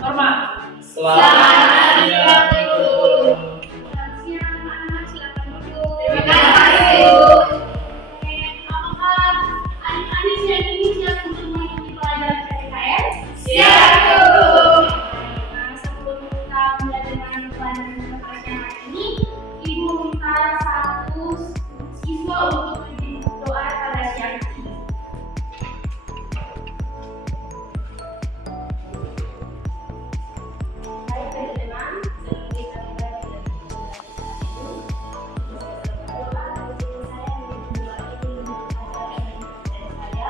Hormat. Selamat Selamat Siang anak-anak, silakan duduk. Terima kasih, Bu. Oke, apakah adik-adik siang ini siap untuk mengikuti pelajaran PPKN? Siap, Bu. Nah, sebelum kita mulai dengan pelajaran PPKN hari ini, Ibu minta satu siswa untuk mengirim doa pada siang ini. Baik, teman-teman, sebelum kita mulai dengan doa dari saya menuju doa ini dari saya.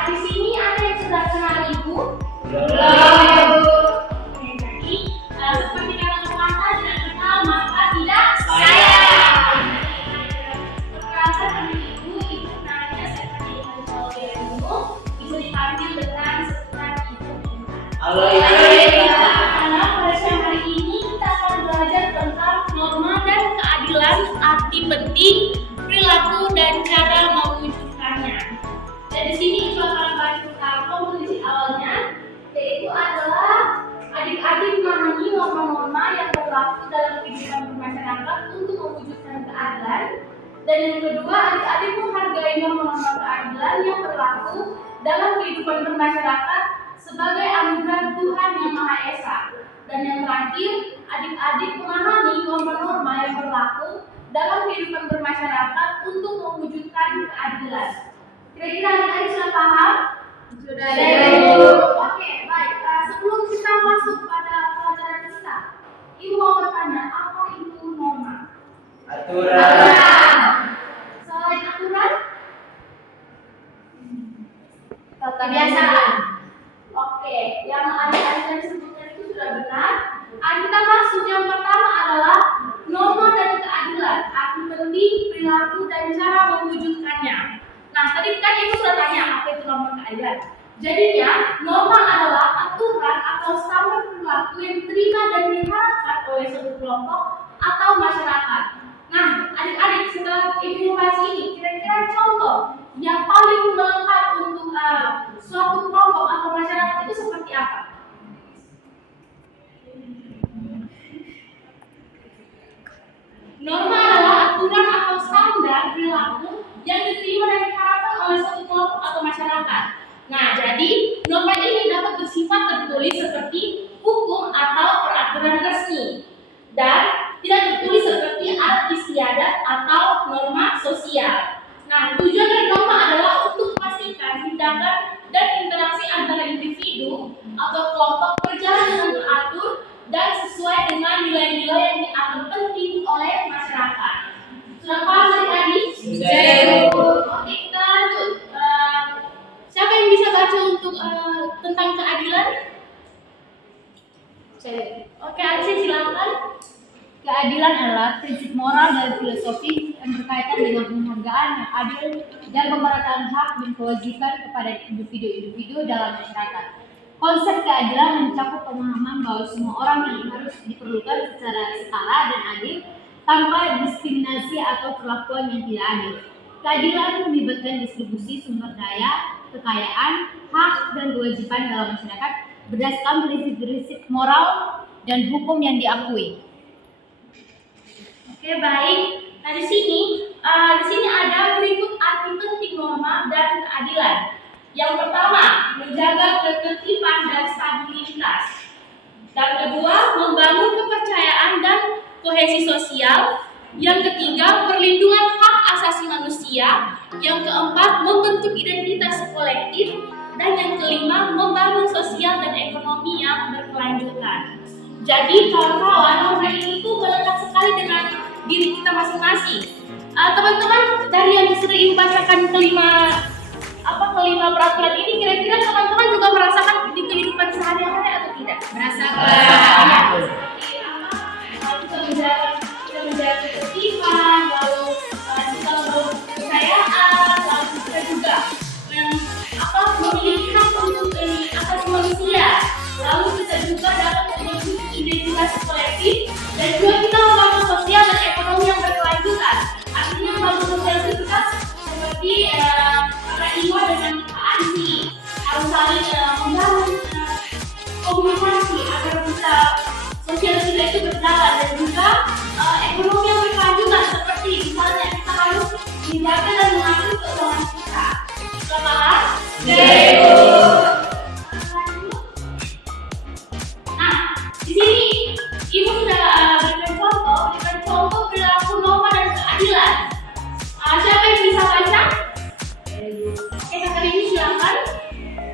Di sini ada yang sudah kenal Ibu? Belum. Oke, jadi seperti kata pepatah, tidak kenal maka tidak Sayang. Perkenalkan nama Ibu namanya seperti kalau Ibu bisa dipanggil dengan sebutan Ibu Intan. Halo, Ibu. Karena pada siang hari ini kita akan belajar tentang norma dan keadilan, arti penting, perilaku dan cara mewujudkannya. Dan di sini Ibu akan membaca komposisi awalnya, yaitu adalah adik-adik memahami norma-norma yang berlaku dalam kehidupan bermasyarakat untuk mewujudkan keadilan. Dan yang kedua, adik-adik menghargai norma-norma keadilan yang berlaku dalam kehidupan bermasyarakat sebagai anugerah Tuhan Yang Maha Esa. Dan yang terakhir, adik-adik memahami norma-norma yang berlaku dalam kehidupan bermasyarakat untuk mewujudkan keadilan. Kira-kira adik-adik sudah paham? Sudah. Oke, baik. Sebelum kita masuk pada pelajaran kita, Ibu mau bertanya, apa itu norma? Aturan. Selain aturan, Kebiasaan. oke, yang adik-adik tadi sebutkan itu sudah benar. Kita masuk yang pertama adalah norma dan keadilan, arti penting, perilaku dan cara mewujudkannya. Nah, tadi kan Ibu sudah tanya apa itu norma keadilan. Jadinya, norma adalah aturan atau standar perilaku yang diterima dan diharapkan oleh suatu kelompok atau masyarakat. Nah, adik-adik setelah Ibu membahas ini, kira-kira contoh yang paling melekat untuk suatu kelompok atau masyarakat itu seperti apa? Norma adalah aturan atau standar perilaku yang diterima dan diharapkan oleh suatu kelompok atau masyarakat. Nah, jadi norma ini dapat bersifat tertulis seperti hukum atau peraturan resmi dan tidak tertulis seperti adat istiadat atau norma sosial. Nah, tujuan dari norma adalah untuk memastikan tindakan dan interaksi antara individu atau kelompok berjalan dengan teratur dan sesuai dengan nilai-nilai yang dianggap penting oleh masyarakat. Sudah paham adik-adik? Sudah. Oke, kita lanjut. Siapa yang bisa baca untuk tentang keadilan? Oke, Aisyah silakan. Keadilan adalah prinsip moral dan filosofis yang berkaitan dengan penghargaan yang adil dan pemerataan hak dan kewajiban kepada individu-individu dalam masyarakat. Konsep keadilan mencakup pemahaman bahwa semua orang yang harus diperlukan secara setara dan adil tanpa diskriminasi atau perlakuan yang tidak adil. Keadilan melibatkan distribusi sumber daya, kekayaan, hak, dan kewajiban dalam masyarakat berdasarkan prinsip-prinsip moral dan hukum yang diakui. Oke, baik. Nah, di sini ada berikut arti penting norma dan keadilan. Yang pertama, menjaga ketertiban dan stabilitas. Dan kedua, membangun kepercayaan dan kohesi sosial. Yang ketiga, perlindungan hak asasi manusia. Yang keempat, membentuk identitas kolektif. Dan yang kelima, membangun sosial dan ekonomi yang berkelanjutan. Jadi kawan-kawan, norma ini tuh melekat sekali dengan diri kita masing-masing. Teman-teman, dari yang sudah ibu bacakan kelima peraturan ini, kira-kira teman-teman juga merasakan di kehidupan sehari-hari atau tidak? Merasakan. Kita menjaga ketertiban, lalu kita membangun kepercayaan, lalu kita juga memiliki hak untuk asasi manusia. Lalu kita juga dapat membentuk identitas kolektif dan juga kita membangun sosial dan ekonomi yang berkelanjutan. Artinya membangun sosial itu kita seperti Iwa dengan Pak Ansi harus saling membangun komunikasi agar bisa sosial kita itu berjalan, dan juga ekonomi yang berkelanjutan seperti misalnya kita harus menjaga dan mengatur keuangan kita. Selamat. Nah, di sini ibu sudah berikan contoh perilaku norma dan keadilan. Siapa yang bisa baca? Oke, kakak ini silakan.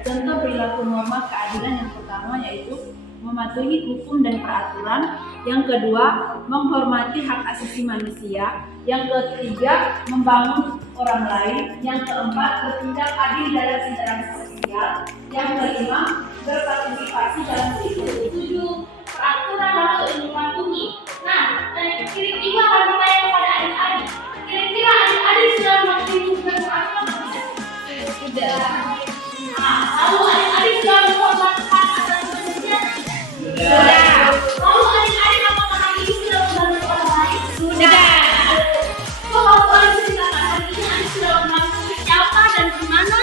Contoh perilaku norma keadilan yang pertama yaitu mematuhi hukum dan peraturan. Yang kedua, menghormati hak asasi manusia. Yang ketiga, membangun orang lain. Yang keempat, bertindak adil dalam interaksi sosial. Yang kelima, berpartisipasi dalam ketujuh peraturan lalu mematuhi. Nah, ibu akan bertanya kepada adik-adik. Kira-kira adik-adik sudah mematuhi hukum dan peraturan atau tidak? Sudah. Nah, lalu adik-adik sudah menghormati hak asasi manusia? Sudah. Lalu adik-adik apakah hari ini sudah membantu orang lain? Sudah. Kalau boleh ceritakan hari ini adik sudah membantu siapa dan di mana?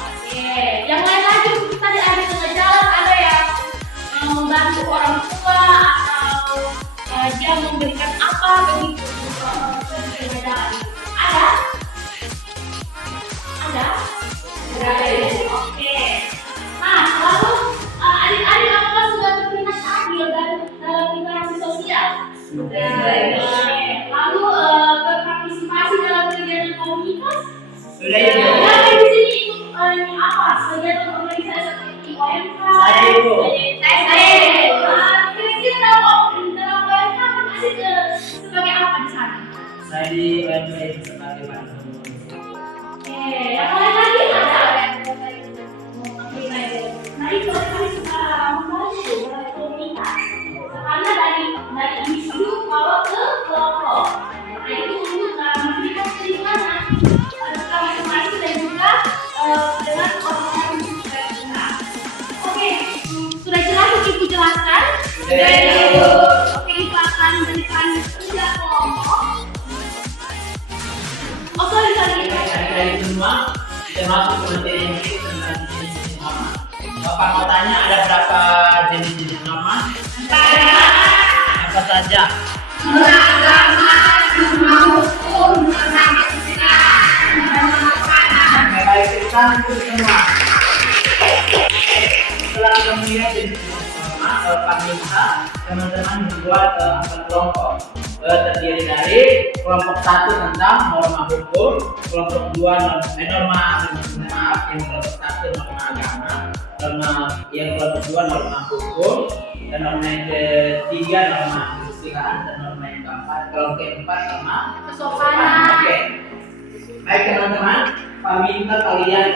Oke, yang lain lagi tadi ada tengah jalan, ada yang membantu orang tua atau dia memberikan apa begitu tengah jalan. Ada? Ada? Oke. Nah, lalu adik-adik apakah sudah bertindak adil dalam interaksi sosial? Sudah. Lalu berpartisipasi dalam kegiatan komunitas? Sudah ibu. Siapa di sini ikut apa? Kegiatan organisasi seperti OMK? Saya ibu. Saya. Kira-kira dalam OMK adik sebagai apa di sana? Saya di OMK sebagai partner. Oke, yang lain lagi ada? Nah, itu kami suka membantu dalam komunitas. Karena dari individu bawa ke kelompok. Nah, itu untuk memberikan keringanan kita masing-masing dan juga dengan orang-orang di sekitar kita. Oke, sudah jelas ibu jelaskan? Sudah, ibu. Oke, ibu akan berikan 3 kelompok. Oke, Dari semua kita masuk ke materi yang ini tentang jenis-jenis norma. Bapak mau tanya ada berapa jenis-jenis norma? Apa saja? Beragama, norma hukum, norma kesehatan, norma makanan. Baik, kita untuk semua. Setelah kami lihat jenis-jenis norma, kami minta teman-teman membuat 4 kelompok. Terdiri dari kelompok 1 tentang norma hukum, kelompok 2 norma yang kelompok 1 norma agama, yang kelompok 2 norma hukum, dan norma yang ketiga norma kesusilaan, dan norma yang keempat norma Kesopanan. Oke. Baik teman-teman, kami minta kalian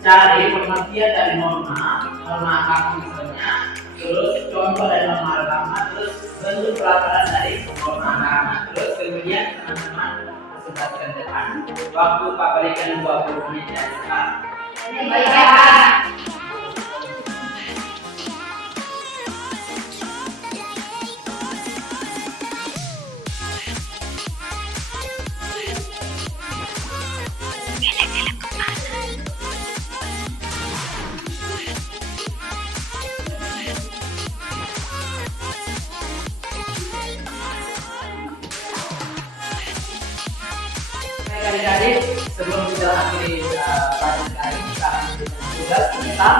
cari pengertian dari norma agama misalnya, terus contoh dari norma agama, terus bentuk peraturan dari norma agama, terus kemudian teman-teman presentasikan depan. Waktu Pak berikan 20 menit dari sekarang. Baik, Pak. Adik-adik, sebelum kita akhiri pelajaran kali ini, kita akan memberikan tugas tentang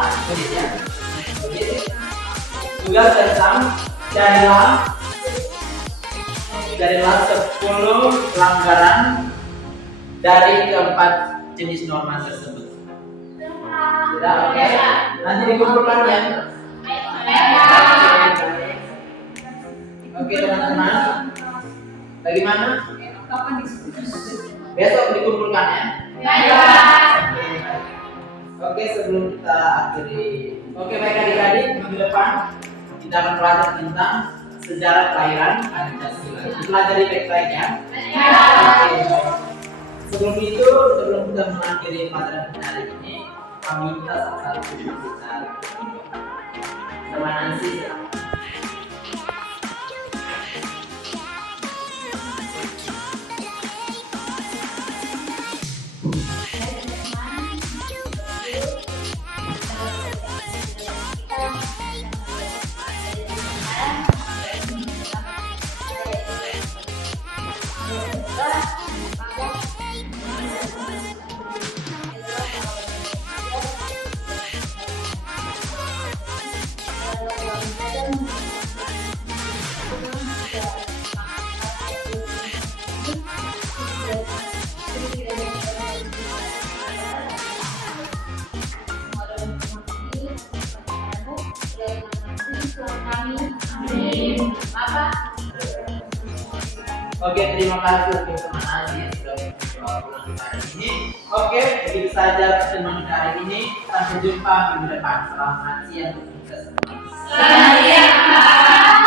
tugas tentang carilah 10 pelanggaran dari keempat jenis norma tersebut? Sudah, oke. Nanti dikumpulkan ya. Oke teman-teman, bagaimana? Besok dikumpulkan ya. Oke, sebelum kita akhiri. Oke, baik adik-adik, minggu depan kita akan belajar tentang sejarah kelahiran Pancasila. Pelajari baik-baik ya. Oke. Sebelum kita mengakhiri pelajaran hari ini, kami minta satu bicara. Teman Nancy. Oke, terima kasih untuk teman Nancy yang sudah pulang hari ini. Oke, begitu saja pertemuan kita hari ini. Sampai jumpa minggu depan. Selamat siang untuk kita semua. Selamat siang.